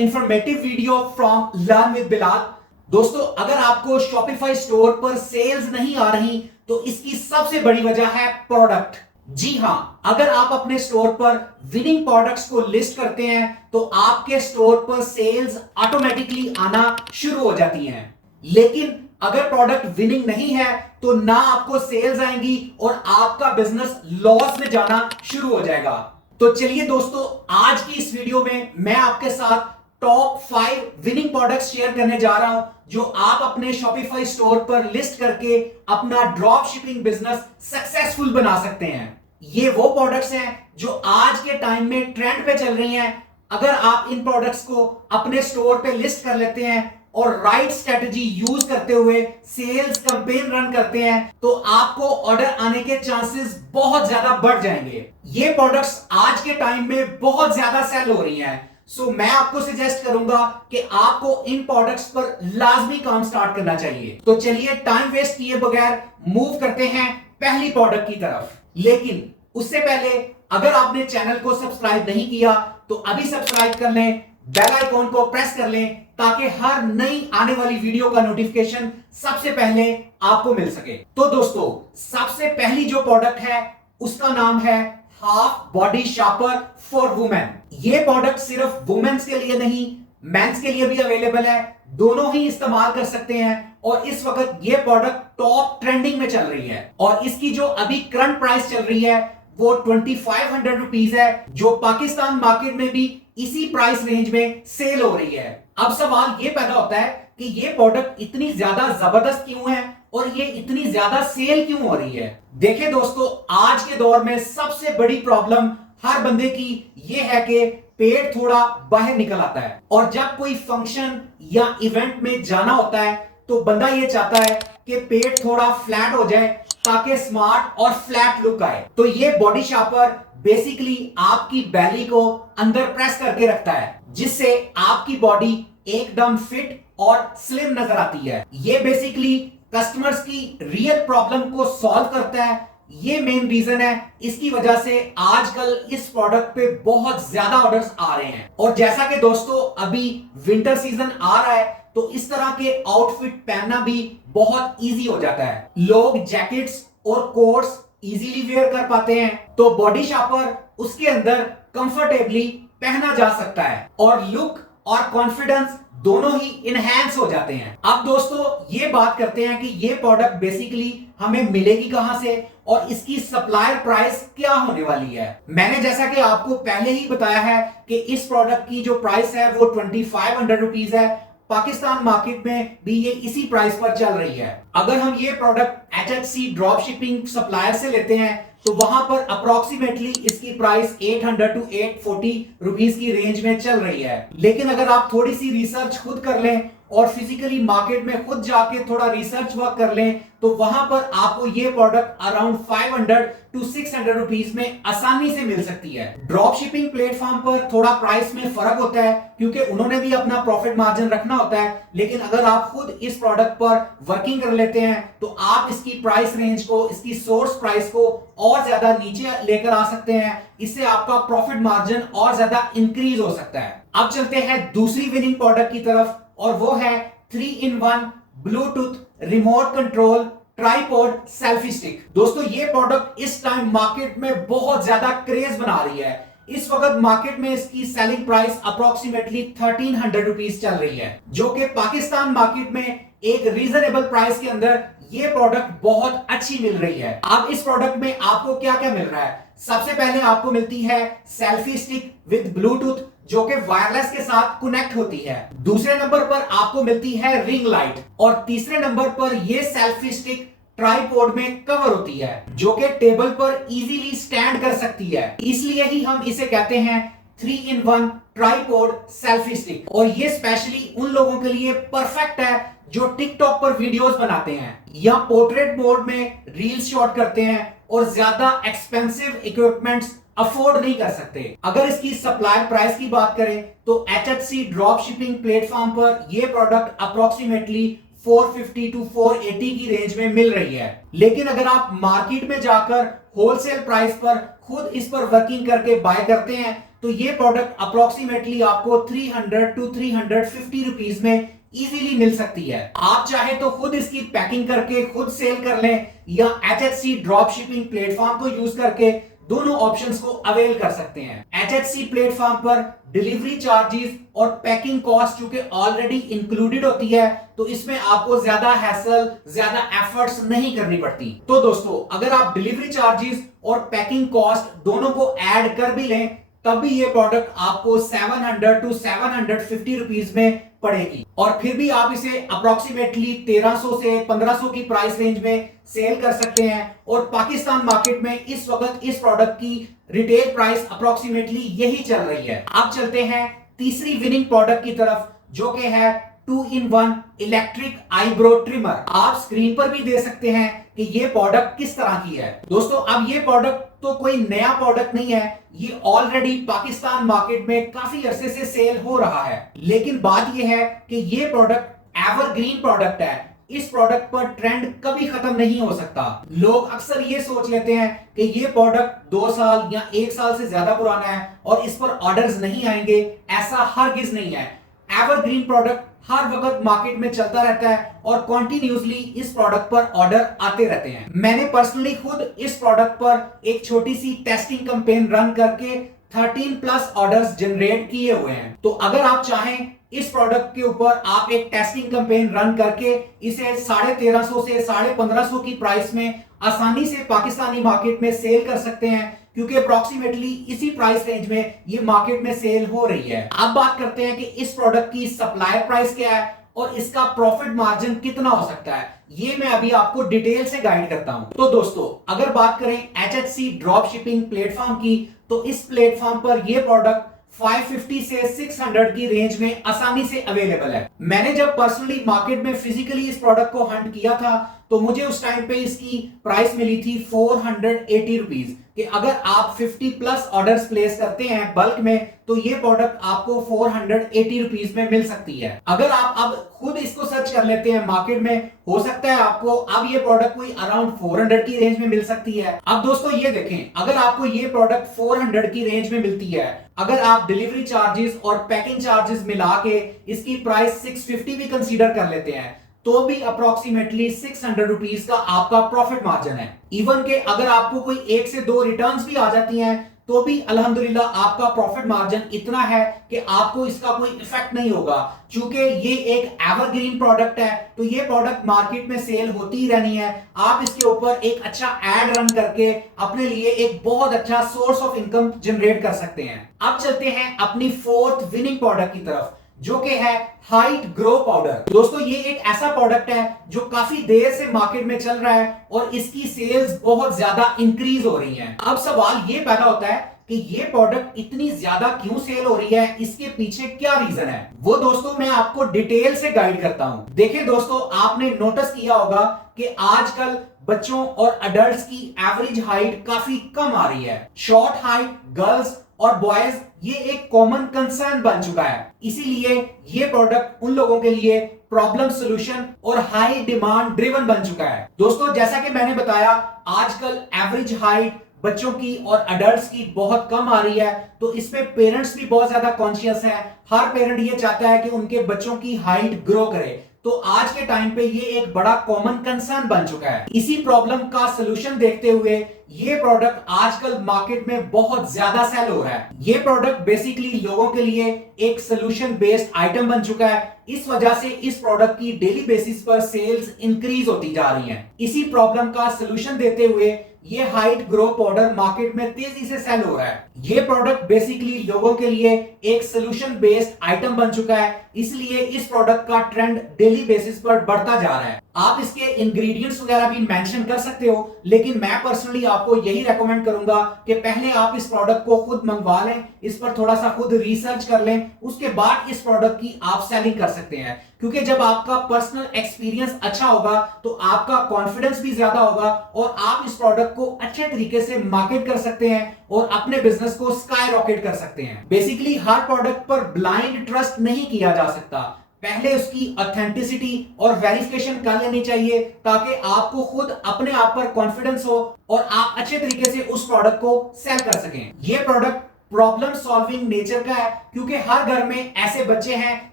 Informative video from learn with Bilal. दोस्तों, अगर आपको शॉपिफाई स्टोर पर सेल्स नहीं आ रही तो इसकी सबसे बड़ी वजह है प्रोडक्ट। जी हां, अगर आप अपने स्टोर पर विनिंग प्रोडक्ट्स को लिस्ट करते हैं तो आपके स्टोर पर सेल्स ऑटोमेटिकली आना शुरू हो जाती हैं। लेकिन अगर प्रोडक्ट विनिंग नहीं है तो ना आपको सेल्स आएंगी और आपका बिजनेस लॉस में जाना शुरू हो जाएगा। तो चलिए दोस्तों, आज की इस वीडियो में मैं आपके साथ टॉप 5 विनिंग प्रोडक्ट्स शेयर करने जा रहा हूं जो आप अपने शॉपिफाई स्टोर पर लिस्ट करके अपना ड्रॉप शिपिंग बिजनेस सक्सेसफुल बना सकते हैं। ये वो प्रोडक्ट्स हैं जो आज के टाइम में ट्रेंड पे चल रही हैं। अगर आप इन प्रोडक्ट्स को अपने स्टोर पे लिस्ट कर लेते हैं और राइट स्ट्रेटजी यूज करते हुए सेल्स कैंपेन रन करते हैं तो आपको ऑर्डर आने के चांसेस बहुत ज्यादा बढ़ जाएंगे। ये प्रोडक्ट्स आज के टाइम में बहुत ज्यादा सेल हो रही हैं। सो मैं आपको सजेस्ट करूंगा कि आपको इन प्रोडक्ट्स पर लाजमी काम स्टार्ट करना चाहिए। तो चलिए टाइम वेस्ट किए बगैर मूव करते हैं पहली प्रोडक्ट की तरफ। लेकिन उससे पहले अगर आपने चैनल को सब्सक्राइब नहीं किया तो अभी सब्सक्राइब कर लें, बेल आइकॉन को प्रेस कर लें ताकि हर नई आने वाली वीडियो का नोटिफिकेशन सबसे पहले आपको मिल सके। तो दोस्तों, सबसे पहली जो प्रोडक्ट है उसका नाम है half body sharper for women. ये प्रोडक्ट सिर्फ वुमेन्स के लिए नहीं, मेंस के लिए भी अवेलेबल है। दोनों ही इस्तेमाल कर सकते हैं और इस वक्त ये प्रोडक्ट टॉप ट्रेंडिंग में चल रही है और इसकी जो अभी करंट प्राइस चल रही है वो 2500 रुपीज है, जो पाकिस्तान मार्केट में भी इसी प्राइस रेंज में सेल हो रही है। अब सवाल ये पैदा होता है कि ये प्रोडक्ट इतनी ज्यादा जबरदस्त क्यों है और ये इतनी ज्यादा सेल क्यों हो रही है। देखिए दोस्तों, आज के दौर में सबसे बड़ी प्रॉब्लम हर बंदे की ये है कि पेट थोड़ा बाहर निकल आता है और जब कोई फंक्शन या इवेंट में जाना होता है तो बंदा ये चाहता है कि पेट थोड़ा फ्लैट हो जाए ताकि स्मार्ट और फ्लैट लुक आए। तो ये बॉडी शार्पर बेसिकली आपकी बैली को अंदर प्रेस करके रखता है जिससे आपकी बॉडी एकदम फिट और स्लिम नजर आती है। ये बेसिकली कस्टमर्स की रियल प्रॉब्लम को सॉल्व करता है। ये मेन रीजन है, इसकी वजह से आजकल इस प्रोडक्ट पे बहुत ज्यादा ऑर्डर्स आ रहे हैं। और जैसा कि दोस्तों अभी विंटर सीजन आ रहा है तो इस तरह के आउटफिट पहनना भी बहुत इजी हो जाता है। लोग जैकेट्स और कोट्स इजीली वेयर कर पाते हैं तो बॉडी शार्पर उसके अंदर कंफर्टेबली पहना जा सकता है और लुक और कॉन्फिडेंस दोनों ही इनहैंस हो जाते हैं। अब दोस्तों ये बात करते हैं कि ये प्रोडक्ट बेसिकली हमें मिलेगी कहां से और इसकी सप्लायर प्राइस क्या होने वाली है। मैंने जैसा कि आपको पहले ही बताया है कि इस प्रोडक्ट की जो प्राइस है वो 2500 रुपीज है। पाकिस्तान मार्केट में भी ये इसी प्राइस पर चल रही है। अगर हम ये product HHC drop shipping supplier से लेते हैं तो वहां पर अप्रोक्सीमेटली इसकी प्राइस 800 to 840 रुपीस की रेंज में चल रही है। लेकिन अगर आप थोड़ी सी रिसर्च खुद कर लें और फिजिकली मार्केट में खुद जाके थोड़ा रिसर्च वर्क कर लें तो वहां पर आपको ये प्रोडक्ट अराउंड 500 to 600 रुपीस में आसानी से मिल सकती है। ड्रॉप शिपिंग प्लेटफॉर्म पर थोड़ा प्राइस में फर्क होता है क्योंकि उन्होंने भी अपना प्रॉफिट मार्जिन रखना होता है। लेकिन अगर आप खुद इस प्रोडक्ट पर वर्किंग कर लेते हैं तो आप इसकी प्राइस रेंज को, इसकी सोर्स प्राइस को और ज्यादा नीचे लेकर आ सकते हैं। इससे आपका प्रॉफिट मार्जिन और ज्यादा इंक्रीज हो सकता है। अब चलते हैं दूसरी विनिंग प्रोडक्ट की तरफ और वो है 3-in-1 Bluetooth remote control tripod selfie stick. दोस्तों ये प्रोडक्ट इस टाइम मार्केट में बहुत ज्यादा क्रेज बना रही है। इस वक्त मार्केट में इसकी सेलिंग प्राइस अप्रोक्सीमेटली 1300 रुपीस चल रही है, जो कि पाकिस्तान मार्केट में एक रीजनेबल प्राइस के अंदर ये प्रोडक्ट बहुत अच्छी मिल रही है। अब इस प्रोडक्ट में आपको क्या क्या मिल रहा है? सबसे पहले आपको मिलती है सेल्फी स्टिक विद ब्लूटूथ जो कि वायरलेस के साथ कनेक्ट होती है। दूसरे नंबर पर आपको मिलती है रिंग लाइट और तीसरे नंबर पर यह सेल्फी स्टिक ट्राइपॉड में कवर होती है जो कि टेबल पर इजीली स्टैंड कर सकती है। इसलिए ही हम इसे कहते हैं 3-in-1 ट्राइपॉड सेल्फी स्टिक। और ये स्पेशली उन लोगों के लिए परफेक्ट है जो टिकटॉक पर वीडियोस बनाते हैं या पोर्ट्रेट मोड में रील्स शॉट करते हैं और ज्यादा एक्सपेंसिव इक्विपमेंट्स अफोर्ड नहीं कर सकते। अगर इसकी सप्लाई प्राइस की बात करें तो HHC ड्रॉप शिपिंग प्लेटफॉर्म पर यह प्रोडक्ट अप्रोक्सीमेटली 450 to 480 की रेंज में मिल रही है। लेकिन अगर आप मार्केट में जाकर होलसेल प्राइस पर खुद इस पर वर्किंग करके बाय करते हैं तो ये प्रोडक्ट अप्रोक्सीमेटली आपको 300 टू 350 रुपीज में इजीली मिल सकती है। आप चाहे तो खुद इसकी पैकिंग करके खुद सेल कर लें या HHC ड्रॉप शिपिंग प्लेटफॉर्म को यूज करके दोनों ऑप्शंस को अवेल कर सकते हैं। HHC प्लेटफॉर्म पर डिलीवरी चार्जेस और पैकिंग कॉस्ट चूंकि ऑलरेडी इंक्लूडेड होती है, तो इसमें आपको ज्यादा हैसल, ज्यादा एफर्ट्स नहीं करनी पड़ती। तो दोस्तों, अगर आप डिलीवरी चार्जेस और पैकिंग कॉस्ट दोनों को ऐड कर भी लें, तब भी ये प्रोडक्ट आपको 700 टू 750 रुपीज में पड़ेगी, और फिर भी आप इसे अप्रोक्सीमेटली 1300 से 1500 की प्राइस रेंज में सेल कर सकते हैं। और पाकिस्तान मार्केट में इस वक्त इस प्रोडक्ट की रिटेल प्राइस अप्रोक्सीमेटली यही चल रही है। अब चलते हैं तीसरी विनिंग प्रोडक्ट की तरफ, जो कि है 2-in-1 इलेक्ट्रिक आईब्रो ट्रिमर। आप स्क्रीन पर भी दे सकते हैं कि ये प्रोडक्ट किस तरह की है। दोस्तों, अब ये प्रोडक्ट तो कोई नया प्रोडक्ट नहीं है, ये ऑलरेडी पाकिस्तान मार्केट में काफी अरसे से सेल हो रहा है। लेकिन बात ये है कि ये प्रोडक्ट एवरग्रीन प्रोडक्ट है। इस प्रोडक्ट पर ट्रेंड कभी खत्म नहीं हो सकता। लोग अक्सर ये सोच लेते हैं कि ये प्रोडक्ट 2 साल या 1 साल से ज्यादा पुराना है और इस पर ऑर्डर्स नहीं आएंगे। ऐसा हरगिज नहीं है। एवरग्रीन प्रोडक्ट हर वक्त मार्केट में चलता रहता है और कॉन्टिन्यूसली इस प्रोडक्ट पर ऑर्डर आते रहते हैं। मैंने पर्सनली खुद इस प्रोडक्ट पर एक छोटी सी टेस्टिंग कैंपेन रन करके 13+ ऑर्डर्स जनरेट किए हुए हैं। तो अगर आप चाहें इस प्रोडक्ट के ऊपर आप एक टेस्टिंग कैंपेन रन करके इसे 1350 से 1550 की प्राइस में आसानी से पाकिस्तानी मार्केट में सेल कर सकते हैं, क्योंकि अप्रोक्सीमेटली इसी प्राइस रेंज में ये मार्केट में सेल हो रही है। अब बात करते हैं कि इस प्रोडक्ट की सप्लायर प्राइस क्या है और इसका प्रॉफिट मार्जिन कितना हो सकता है। ये मैं अभी आपको डिटेल से गाइड करता हूं। तो दोस्तों, अगर बात करें HHC ड्रॉप शिपिंग प्लेटफॉर्म की, तो इस प्लेटफॉर्म पर यह प्रोडक्ट 550 से 600 की रेंज में आसानी से अवेलेबल है। मैंने जब पर्सनली मार्केट में फिजिकली इस प्रोडक्ट को हंट किया था, तो मुझे उस टाइम पे इसकी प्राइस मिली थी 480 रुपीज, कि अगर आप 50+ ऑर्डर्स प्लेस करते हैं बल्क में, तो ये प्रोडक्ट आपको 480 रुपीज में मिल सकती है। अगर आप अब खुद इसको सर्च कर लेते हैं मार्केट में, हो सकता है आपको अब ये प्रोडक्ट कोई अराउंड 400 की रेंज में मिल सकती है। अब दोस्तों ये देखें, अगर आपको ये प्रोडक्ट 400 की रेंज में मिलती है, अगर आप डिलीवरी चार्जेस और पैकिंग चार्जेस मिला के इसकी प्राइस 650 भी कंसीडर कर लेते हैं, तो भी अप्रोक्सीमेटली 600 रुपीज का आपका प्रॉफिट मार्जिन है। इवन के अगर आपको कोई 1 से 2 रिटर्न्स भी आ जाती हैं, तो भी अल्हम्दुलिल्लाह आपका प्रॉफिट मार्जिन इतना है कि आपको इसका कोई इफेक्ट नहीं होगा। चूंकि ये एक एवरग्रीन प्रोडक्ट है, तो ये प्रोडक्ट मार्केट में सेल होती ही रहनी है। आप इसके ऊपर एक अच्छा एड रन करके अपने लिए एक बहुत अच्छा सोर्स ऑफ इनकम जनरेट कर सकते हैं। अब चलते हैं अपनी 4th विनिंग प्रोडक्ट की तरफ, जो कि है हाइट ग्रो पाउडर। दोस्तों, ये एक ऐसा प्रोडक्ट है जो काफी देर से मार्केट में चल रहा है और इसकी सेल्स बहुत ज्यादा इंक्रीज हो रही हैं। अब सवाल ये पैदा होता है कि ये प्रोडक्ट इतनी ज्यादा क्यों सेल हो रही है, इसके पीछे क्या रीजन है। वो दोस्तों मैं आपको डिटेल से गाइड करता हूं। देखिए दोस्तों, आपने नोटिस किया होगा कि आजकल बच्चों और अडल्ट्स की एवरेज हाइट काफी कम आ रही है। शॉर्ट हाइट गर्ल्स और बॉयज ये एक कॉमन कंसर्न बन चुका है। इसीलिए ये प्रोडक्ट उन लोगों के लिए प्रॉब्लम सॉल्यूशन और हाई डिमांड ड्रिवन बन चुका है। दोस्तों, जैसा कि मैंने बताया, आजकल एवरेज हाइट बच्चों की और अडल्ट्स की बहुत कम आ रही है, तो इसमें पेरेंट्स भी बहुत ज्यादा कॉन्शियस है। हर पेरेंट ये चाहता है कि उनके बच्चों की हाइट ग्रो करे। तो आज के टाइम पे ये एक बड़ा कॉमन कंसर्न बन चुका है। इसी प्रॉब्लम का सलूशन देखते हुए ये प्रोडक्ट आजकल मार्केट में बहुत ज्यादा सेल हो रहा है। ये प्रोडक्ट बेसिकली लोगों के लिए एक सोल्यूशन बेस्ड आइटम बन चुका है। इस वजह से इस प्रोडक्ट की डेली बेसिस पर सेल्स इंक्रीज होती जा रही हैं। इसी प्रॉब्लम का सलूशन देते हुए ये हाइट ग्रो पाउडर मार्केट में तेजी से सेल हो रहा है। ये प्रोडक्ट बेसिकली लोगों के लिए एक सोल्यूशन बेस्ड आइटम बन चुका है, इसलिए इस प्रोडक्ट का ट्रेंड डेली बेसिस पर बढ़ता जा रहा है। आप इसके इंग्रेडिएंट्स वगैरह भी मेंशन कर सकते हो, लेकिन मैं पर्सनली आपको यही रेकमेंड करूंगा कि पहले आप इस प्रोडक्ट को खुद मंगवा लें, इस पर थोड़ा सा खुद रिसर्च कर लें, उसके बाद इस प्रोडक्ट की आप सेलिंग कर सकते हैं। क्योंकि जब आपका पर्सनल एक्सपीरियंस अच्छा होगा तो आपका कॉन्फिडेंस भी ज्यादा होगा और आप इस प्रोडक्ट को अच्छे तरीके से मार्केट कर सकते हैं और अपने बिजनेस को स्काई रॉकेट कर सकते हैं। बेसिकली हर प्रोडक्ट पर ब्लाइंड ट्रस्ट नहीं किया जा सकता, पहले उसकी ऑथेंटिसिटी और वेरिफिकेशन कर लेनी चाहिए, ताकि आपको खुद अपने आप पर कॉन्फिडेंस हो और आप अच्छे तरीके से उस प्रोडक्ट को सेल कर सकें। ये प्रोडक्ट प्रॉब्लम सॉल्विंग नेचर का है, क्योंकि हर घर में ऐसे बच्चे हैं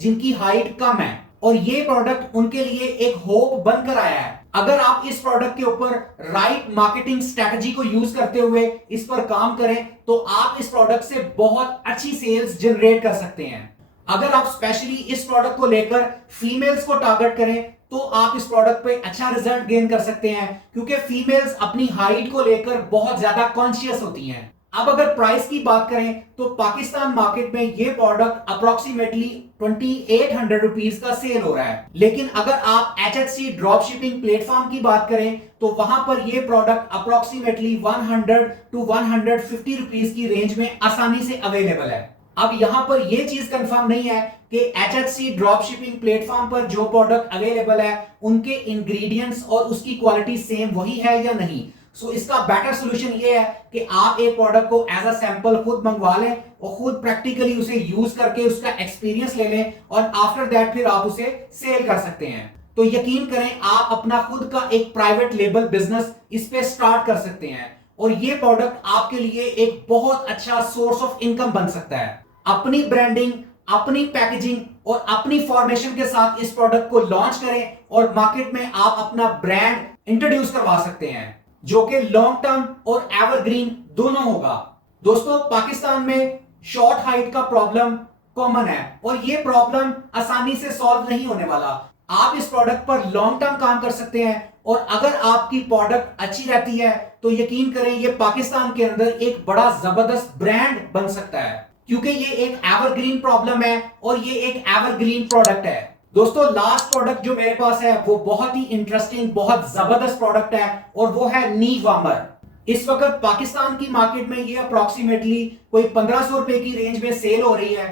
जिनकी हाइट कम है और ये प्रोडक्ट उनके लिए एक होप बनकर आया है। अगर आप इस प्रोडक्ट के ऊपर राइट मार्केटिंग स्ट्रेटजी को यूज करते हुए इस पर काम करें तो आप इस प्रोडक्ट से बहुत अच्छी सेल्स जनरेट कर सकते हैं। अगर आप स्पेशली इस प्रोडक्ट को लेकर फीमेल्स को टारगेट करें तो आप इस प्रोडक्ट पे अच्छा रिजल्ट गेन कर सकते हैं, क्योंकि फीमेल्स अपनी हाइट को लेकर बहुत ज्यादा कॉन्शियस होती हैं। अब अगर प्राइस की बात करें तो पाकिस्तान मार्केट में ये प्रोडक्ट अप्रोक्सीमेटली 2800 रुपीज का सेल हो रहा है, लेकिन अगर आप HHC ड्रॉप शिपिंग प्लेटफॉर्म की बात करें तो वहां पर ये प्रोडक्ट अप्रोक्सीमेटली 100 टू 150 रुपीज की रेंज में आसानी से अवेलेबल है। अब यहां पर यह चीज कंफर्म नहीं है कि HHC ड्रॉप शिपिंग प्लेटफॉर्म पर जो प्रोडक्ट अवेलेबल है उनके इंग्रेडिएंट्स और उसकी क्वालिटी सेम वही है या नहीं। सो इसका बेटर सोल्यूशन ये है कि आप एक प्रोडक्ट को एज अ सैंपल खुद मंगवा लें और खुद प्रैक्टिकली उसे यूज करके उसका एक्सपीरियंस ले लें और आफ्टर दैट फिर आप उसे सेल कर सकते हैं। तो यकीन करें आप अपना खुद का एक प्राइवेट लेबल बिजनेस इस पे स्टार्ट कर सकते हैं और ये प्रोडक्ट आपके लिए एक बहुत अच्छा सोर्स ऑफ इनकम बन सकता है। अपनी ब्रांडिंग, अपनी पैकेजिंग और अपनी फॉर्मेशन के साथ इस प्रोडक्ट को लॉन्च करें और मार्केट में आप अपना ब्रांड इंट्रोड्यूस करवा सकते हैं जो कि लॉन्ग टर्म और एवरग्रीन दोनों होगा। दोस्तों, पाकिस्तान में शॉर्ट हाइट का प्रॉब्लम कॉमन है और ये प्रॉब्लम आसानी से सॉल्व नहीं होने वाला। आप इस प्रोडक्ट पर लॉन्ग टर्म काम कर सकते हैं और अगर आपकी प्रोडक्ट अच्छी रहती है तो यकीन करें ये पाकिस्तान के अंदर एक बड़ा जबरदस्त ब्रांड बन सकता है, क्योंकि ये एक एवरग्रीन प्रॉब्लम है और ये एक एवरग्रीन प्रोडक्ट है। दोस्तों, लास्ट प्रोडक्ट जो मेरे पास है वो बहुत ही इंटरेस्टिंग, बहुत जबरदस्त प्रोडक्ट है और वो है नी वार्मर। इस वक्त पाकिस्तान की मार्केट में ये अप्रोक्सीमेटली कोई 1500 रुपए की रेंज में सेल हो रही है।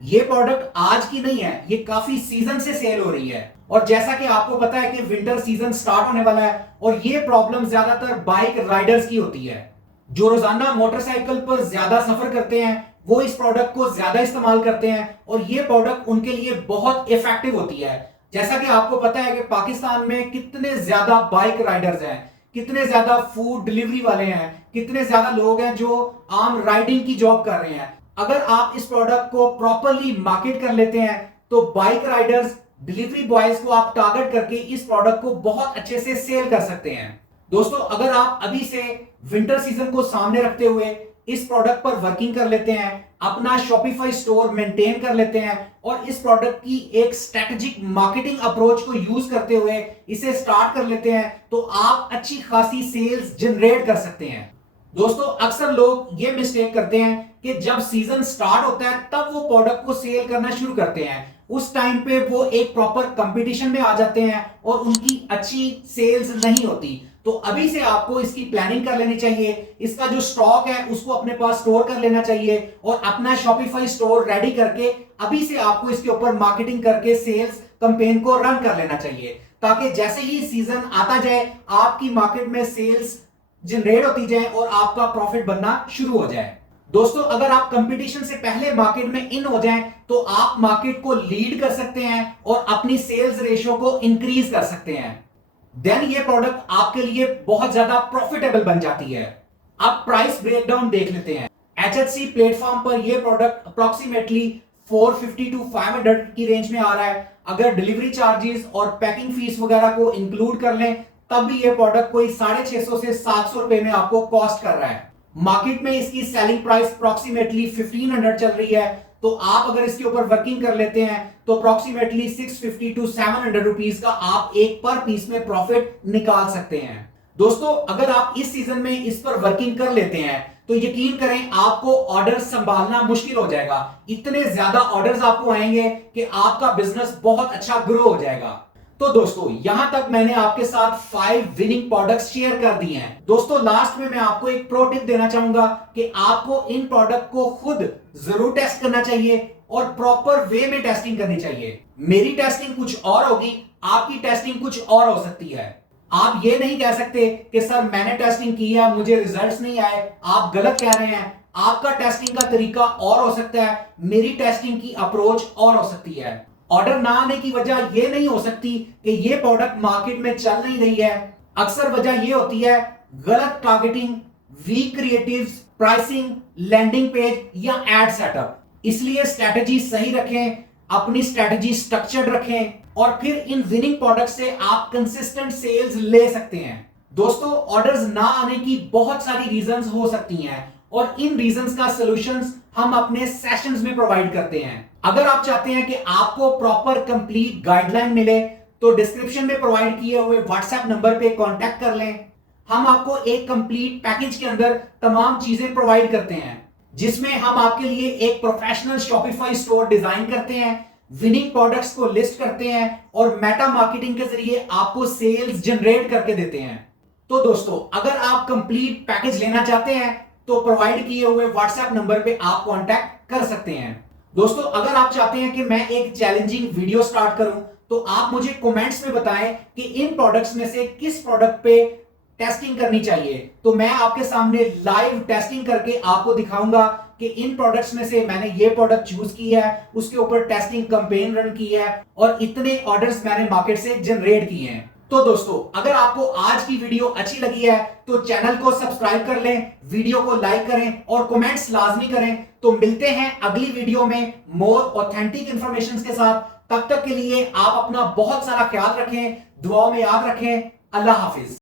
ये प्रोडक्ट आज की नहीं है, ये काफी सीजन से सेल हो रही है और जैसा कि आपको पता है कि विंटर सीजन स्टार्ट होने वाला है और ये प्रॉब्लम ज्यादातर बाइक राइडर्स की होती है जो रोजाना मोटरसाइकिल पर ज्यादा सफर करते हैं। वो इस प्रोडक्ट को ज्यादा इस्तेमाल करते हैं और ये प्रोडक्ट उनके लिए बहुत इफेक्टिव होती है। जैसा कि आपको पता है कि पाकिस्तान में कितने ज्यादा बाइक राइडर्स हैं, कितने ज्यादा फूड डिलीवरी वाले हैं, कितने ज्यादा लोग हैं जो आम राइडिंग की जॉब कर रहे हैं। अगर आप इस प्रोडक्ट को प्रॉपरली मार्केट कर लेते हैं तो बाइक राइडर्स, डिलीवरी बॉयज को आप टारगेट करके इस प्रोडक्ट को बहुत अच्छे से सेल कर सकते हैं। दोस्तों, अगर आप अभी से विंटर सीजन को सामने रखते हुए इस प्रोडक्ट पर वर्किंग कर लेते हैं, अपना शॉपिफाई स्टोर मेंटेन कर लेते हैं और इस प्रोडक्ट की एक स्ट्रेटेजिक मार्केटिंग अप्रोच को यूज करते हुए इसे स्टार्ट कर लेते हैं तो आप अच्छी खासी सेल्स जनरेट कर सकते हैं। दोस्तों, अक्सर लोग ये मिस्टेक करते हैं कि जब सीजन स्टार्ट होता है तब वो प्रोडक्ट को सेल करना शुरू करते हैं। उस टाइम पे वो एक प्रॉपर कंपटीशन में आ जाते हैं और उनकी अच्छी सेल्स नहीं होती। तो अभी से आपको इसकी प्लानिंग कर लेनी चाहिए, इसका जो स्टॉक है उसको अपने पास स्टोर कर लेना चाहिए और अपना शॉपिफाई स्टोर रेडी करके अभी से आपको इसके ऊपर मार्केटिंग करके सेल्स कैंपेन को रन कर लेना चाहिए, ताकि जैसे ही सीजन आता जाए आपकी मार्केट में सेल्स जनरेट होती जाए और आपका प्रॉफिट बनना शुरू हो जाए। दोस्तों, अगर आप कंपटीशन से पहले मार्केट में इन हो जाएं तो आप मार्केट को लीड कर सकते हैं और अपनी सेल्स रेशियो को इंक्रीज कर सकते हैं। देन ये प्रोडक्ट आपके लिए बहुत ज्यादा प्रॉफिटेबल बन जाती है। अब प्राइस ब्रेकडाउन देख लेते हैं। HHC प्लेटफॉर्म पर ये प्रोडक्ट अप्रोक्सीमेटली 450 टू 500 की रेंज में आ रहा है। अगर डिलीवरी चार्जेस और पैकिंग फीस वगैरह को इंक्लूड कर लें तब भी ये प्रोडक्ट कोई 650 से 700 रुपए में आपको कॉस्ट कर रहा है। मार्केट में इसकी सेलिंग प्राइस अप्रोक्सीमेटली 1500 चल रही है, तो आप अगर इसके ऊपर वर्किंग कर लेते हैं तो अप्रोक्सीमेटली 650 टू 700 रुपीज का आप एक पर पीस में प्रॉफिट निकाल सकते हैं। दोस्तों, अगर आप इस सीजन में इस पर वर्किंग कर लेते हैं तो यकीन करें आपको ऑर्डर संभालना मुश्किल हो जाएगा। इतने ज्यादा ऑर्डर्स आपको आएंगे कि आपका बिजनेस बहुत अच्छा ग्रो हो जाएगा। तो दोस्तों, यहां तक मैंने आपके साथ 5 विनिंग प्रोडक्ट्स शेयर कर दिए हैं। दोस्तों, लास्ट में मैं आपको एक प्रो टिप देना चाहूंगा कि आपको इन प्रोडक्ट को खुद जरूर टेस्ट करना चाहिए और प्रॉपर वे में टेस्टिंग करनी चाहिए। मेरी टेस्टिंग कुछ और होगी, आपकी टेस्टिंग कुछ और हो सकती है। आप ये नहीं कह सकते कि सर मैंने टेस्टिंग की है मुझे रिजल्ट्स नहीं आए, आप गलत कह रहे हैं। आपका टेस्टिंग का तरीका और हो सकता है, मेरी टेस्टिंग की अप्रोच और हो सकती है। ऑर्डर ना आने की वजह यह नहीं हो सकती कि ये प्रोडक्ट मार्केट में चल नहीं रही है। अक्सर वजह यह होती है गलत targeting, weak creatives, pricing, landing page या एड सेटअप। इसलिए स्ट्रेटजी सही रखें, अपनी स्ट्रेटजी स्ट्रक्चर्ड रखें और फिर इन विनिंग प्रोडक्ट से आप कंसिस्टेंट सेल्स ले सकते हैं। दोस्तों, ऑर्डर्स ना आने की बहुत सारी रीजंस हो सकती हैं और इन रीजंस का सॉल्यूशंस हम अपने सेशंस में प्रोवाइड करते हैं। अगर आप चाहते हैं कि आपको प्रॉपर कंप्लीट गाइडलाइन मिले तो डिस्क्रिप्शन में प्रोवाइड किए हुए व्हाट्सएप नंबर पे कांटेक्ट कर लें। हम आपको एक कंप्लीट पैकेज के अंदर तमाम चीजें प्रोवाइड करते हैं, जिसमें हम आपके लिए एक प्रोफेशनल शॉपिफाई स्टोर डिजाइन करते हैं, विनिंग प्रोडक्ट्स को लिस्ट करते हैं और मेटा मार्केटिंग के जरिए आपको सेल्स जनरेट करके देते हैं। तो दोस्तों, अगर आप कंप्लीट पैकेज लेना चाहते हैं तो प्रोवाइड किए हुए व्हाट्सएप नंबर पे आप कांटेक्ट कर सकते हैं। दोस्तों, अगर आप चाहते हैं कि मैं एक चैलेंजिंग वीडियो स्टार्ट करूं तो आप मुझे कमेंट्स में बताएं कि इन प्रोडक्ट्स में से किस प्रोडक्ट पे टेस्टिंग करनी चाहिए, तो मैं आपके सामने लाइव टेस्टिंग करके आपको दिखाऊंगा कि इन प्रोडक्ट्स में से मैंने ये प्रोडक्ट चूज किया है, उसके ऊपर टेस्टिंग कैंपेन रन की है और इतने ऑर्डर्स मैंने मार्केट से जनरेट किए हैं। तो दोस्तों, अगर आपको आज की वीडियो अच्छी लगी है तो चैनल को सब्सक्राइब कर लें, वीडियो को लाइक करें और कमेंट्स लाजमी करें। तो मिलते हैं अगली वीडियो में मोर ऑथेंटिक इंफॉर्मेशन के साथ। तब तक के लिए आप अपना बहुत सारा ख्याल रखें, दुआओं में याद रखें। अल्लाह हाफिज।